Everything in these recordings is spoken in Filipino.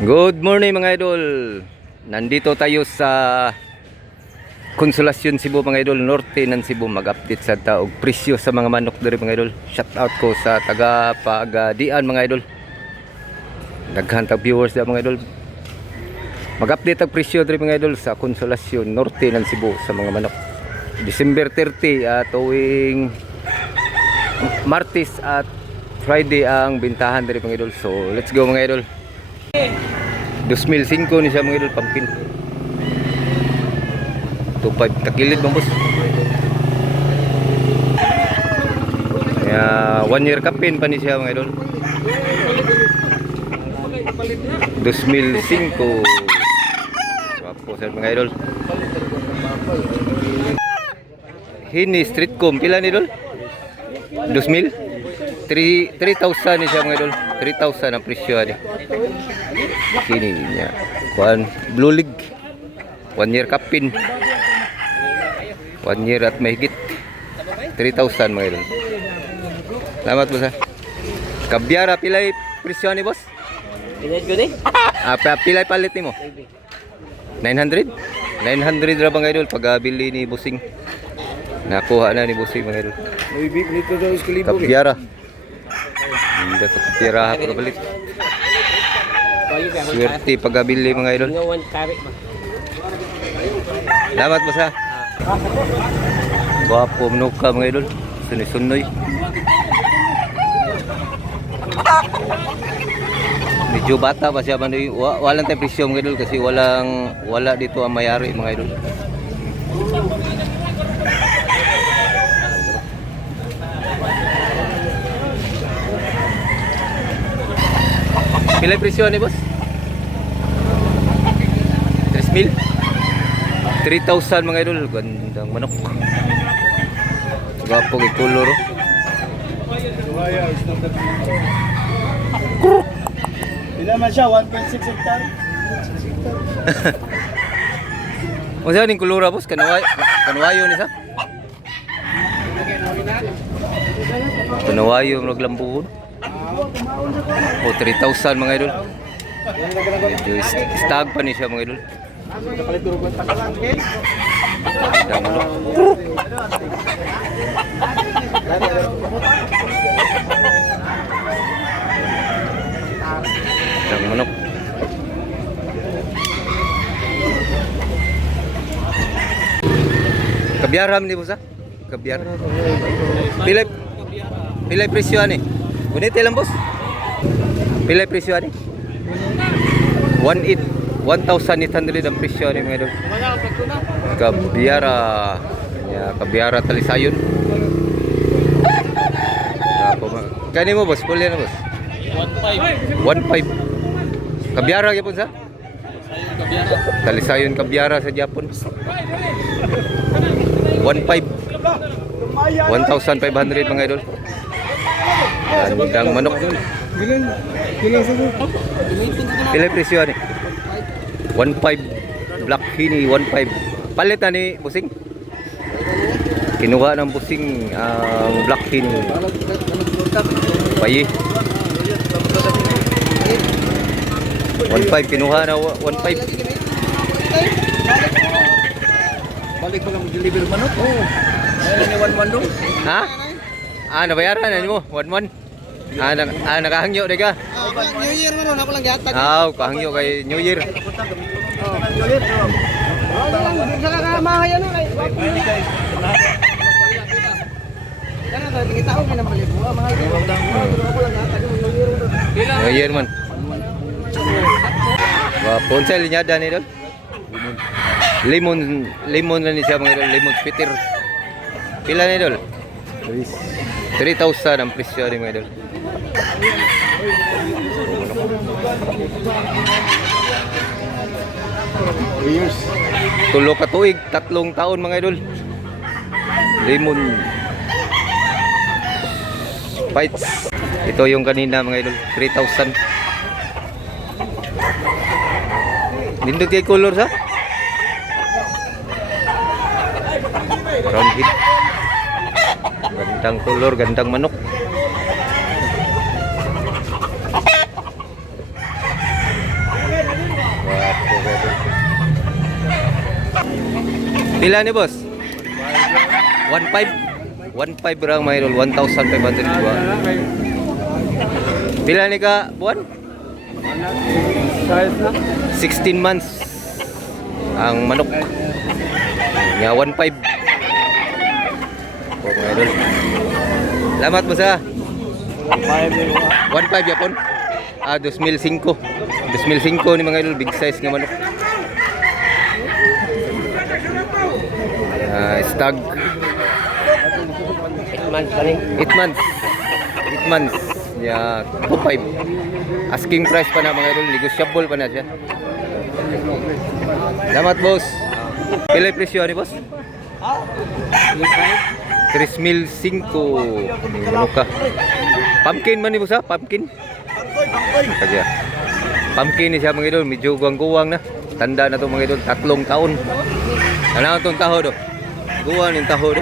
Good morning mga idol. Nandito tayo sa Consolacion, Cebu mga idol, norte ng Cebu. Mag-update sa taog presyo sa mga manok diri mga idol. Shout out ko sa taga Pagadian mga idol. Naghantag viewers da mga idol. Mag-update ang presyo diri mga idol sa Consolacion, norte ng Cebu sa mga manok. December 30 tuwing Martes at Friday ang bintahan diri mga idol. So let's go mga idol. 2005 ni siya mga idol, pampin 2.5 takilid bang boss. Kaya 1 year kapin pa ni siya mga idol. 2005 wapo sir mga idol. Hini street com pila ni idol? 2000 3,000 ni siya mga idol. 3,000 ang presyo ni. Kini niya. Kuan Blue League. 1 year kapin. 1 year at mahigit. 3,000 mga idol. Salamat boss ha. Kabyara pilay presyo ni boss? Pinay ko ni? Pilay palit ni mo? 900? 900 ra mga idol pag bili ni Busing. Nakuha na ni Busing mga idol. Kabyara. Hindi ko tira ako balik. Swerte pagabili mga idol. Salamat mo sa. Guwapo menuka mga idol. Sunod-sunod. Medyo bata pa siya man. Walang tayong presyo mga idol kasi wala dito ang mayari mga idol. Pilay presyo ni boss? 3,000? 3,000 mga idol. Gandang manok. Gwapo kay color. Pila man siya, 1.6 hectare. O siya ning kulura boss? Kanuwayo ni sa? Kanuwayo maglambuhon. O 3,000 mga idol. Medyo stag pa ni siya mga idol. Gandang manok. Gandang manok. Kabyara ni boss ha? Kabyara. Pilay presyo ani? Gunit lang boss. Pilay presyo ani? 1,800 ang presyo ni mga idol. Kabyara. Ya, kabyara talisayon. Kani mo boss, puli na boss. 1.5. Kabyara gyapon sa? Talisayon kabyara sa Japon. 1.5. 1,500 mga idol. Gandang manok. Pilay presyo ni? 1.5. Black Hini 1.5. Palit na ni Busing. Kinuha ng Busing ang Black Hini. Bayi. 1.5 kinuha na 1.5. Balik pa kang deliver manok. Oh. Ayun ni 1.1 dong. Ha? Nabayaran na mo 1.1. Nakahangyo na ka? New Year mo ako lang yata. Kahangyo kay New Year. New Year. Saka kamahaya na kay. Kana ka tingitao kay nang balik mo mga idol. Ako lang yata New Year man. Ponsel niya dan idol. Lemon na ni siya mga idol, lemon spitter. Pila ni idol? 3,000 ang presyo ni mga idol. Years. Tulo ka tuig, 3 taon mga idol. Lemon Fights. Ito yung kanina mga idol, 3,000. Nindot kay color sa? Round head. Gandang color, gandang manok. Pila ni boss? 1.5. 1.5 lang mga idol, 1,500 ba? Pila ni ka buwan? Size na. 16 months ang manok. Nga 1.5. Oh, mga idol. Salamat mo sa 1.5 yapon. 2005. 2005 ni mga idol, big size nga manok. Stag 8 months pa rin. 8 months. 8 months. Yeah, 2.5. Asking price pa na mga idol, negotiable pa na siya. Salamat boss. Pila presyo ni boss? 3,500. Ano ka? Pumpkin man ni boss ha? Pumpkin? Kaya. Pumpkin ni siya mga idol, medyo guwang-guwang na. Tanda na to mga idol, 3 taon. Ano itong taho do? Guwang yung taho do.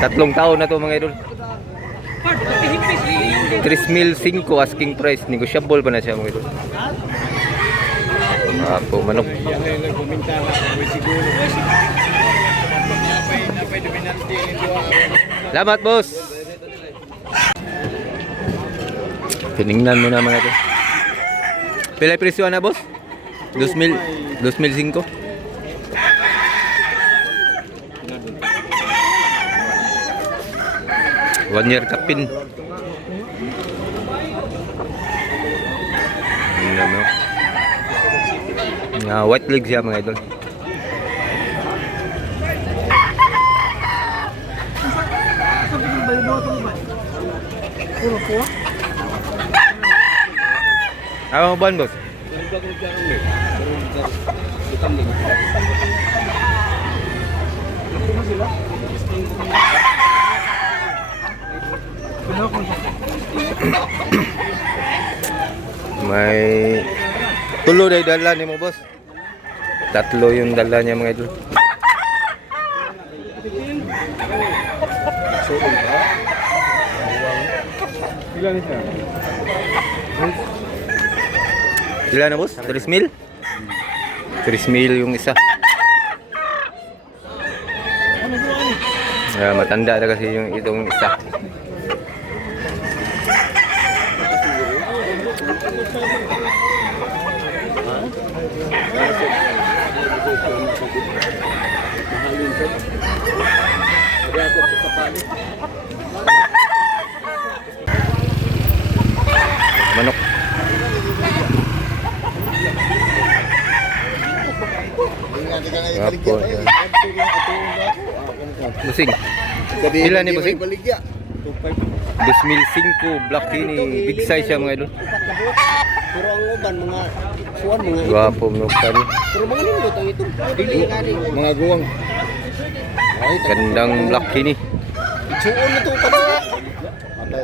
3 taon na to mga idol. 3,500 asking price, negotiable pa na siya mga idol. Ako manok. Salamat boss. Tiningnan mo na mga idol. Pila presyo na boss? 2,005. 1 year kapin. White leg siya mga idol. Ano ba boss? May tulo na dala ni mo boss. 3 yung dala niya mga idol. Ilan na boss? 3,000? 3,000 yung isa. Matanda na kasi yung itong isa. Manok. Apo yan. Busing. Ilan ni busing? 2,005 black ini, big size siya mga idol. Pero ang uban, mga suwan, mga ito. Gwapo manok tani. Pero mga nindot ang ito. Dili nga rin. Mga guwang. Gandang black ini. Itsuon na ito pa.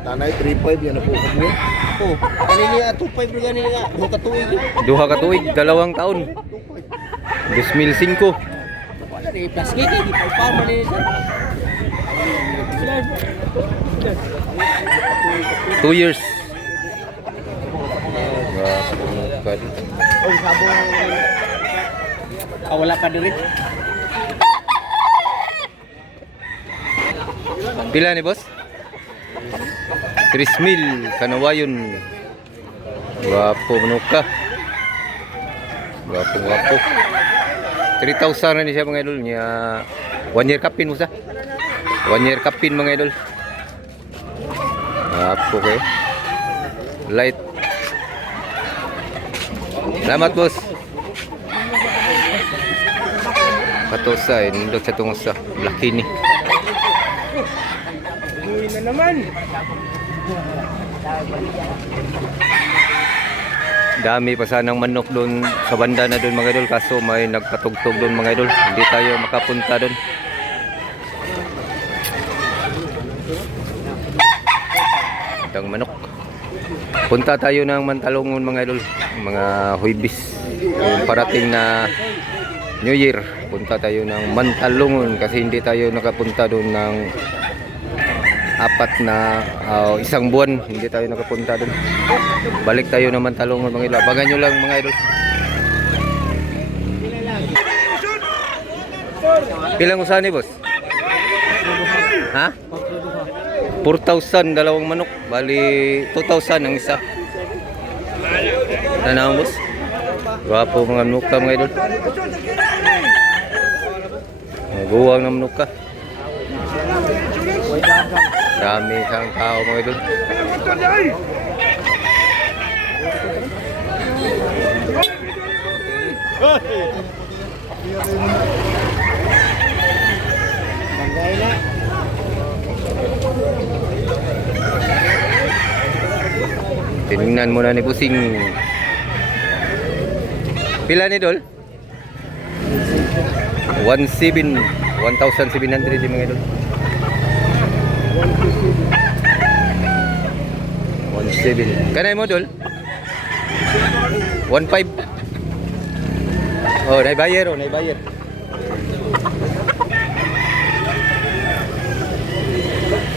Tanay 3.5 yan na po kami. Oh, kanini nga 2.5 rin ganili nga. Huwag katuig. Duha ka tuig, 2 taon. 2,005. Wala na i-plastic eh. Ipalpama na nito. 2 years. Gwapo manok tani. Oh, sabong. Wala ka diri. Pila ni boss? 3,000 kanawayon. Gwapo manok ka. Gwapo. 3,000 na ni siya mga idol niya. 1 year kapin mo sa. 1 year kapin mga idol. Gwapo kayo. Light. Salamat boss. Patosa nindot sa tungos sa black ini. Uwi na naman. Dami pa sanang manok doon sa banda na doon mga idol, kaso may nagpatugtog doon mga idol, hindi tayo makapunta doon. Itang manok. Punta tayo ng Mantalongon mga idol, mga Huibis, yung parating na New Year. Punta tayo ng Mantalongon kasi hindi tayo nakapunta doon ng 4 na isang buwan, hindi tayo nakapunta doon. Balik tayo ng Mantalongon mga idol. Abangan nyo lang mga idol. Pilang usahan ni boss? Ha? 4,000 dalawang manok. Bali 2,000 ang isa. Ano boss? Gwapo mga manok ka mga idol. Guwang na manok ka. Dami isang tao mga idol. Bangay na. Tinignan muna ni Pusing. Pila ni Dol? 1,700 yung mga idol. 1,700. Kanay mo Dol? 1,500. Oh, naibayar oh, naibayar.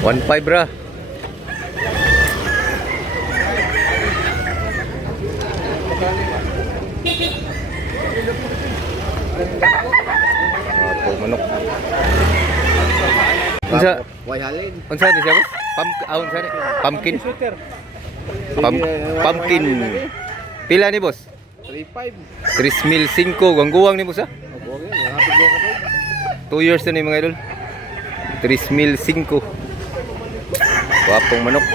$1,500 ra. Apo manok. Unsa? Way halin. Unsa ni siya boss? Unsa ni? Pumpkin. Pumpkin. Pila ni boss? 3.5. 3,500 guwang-guwang ni boss ha? Abo yan, hapit mo ka 2 years na ni mga idol. 3,500. Wapong manok.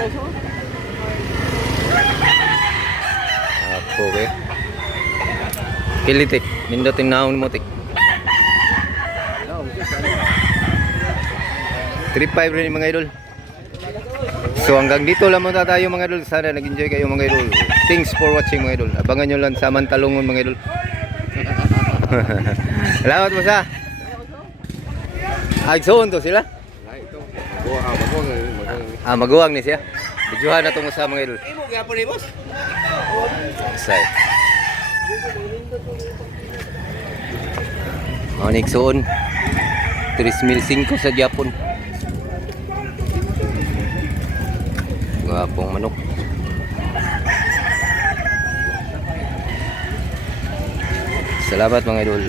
Apo okay. Kilitik, nindotin naon mo tik. 3,500 rin mga idol. So hanggang dito lang muna tayo mga idol. Sana nag-enjoy kayo mga idol. Thanks for watching mga idol. Abangan nyo lang sa Mantalungon mga idol. Salamat mo sa. Agsoon to sila. Maguwang ni siya. Bidyuhan na itong sa mga idol. Imo gyapon ni boss. Say. Onik soon. 3,500 sa Japon. Gwapong manok. Salamat mga idol.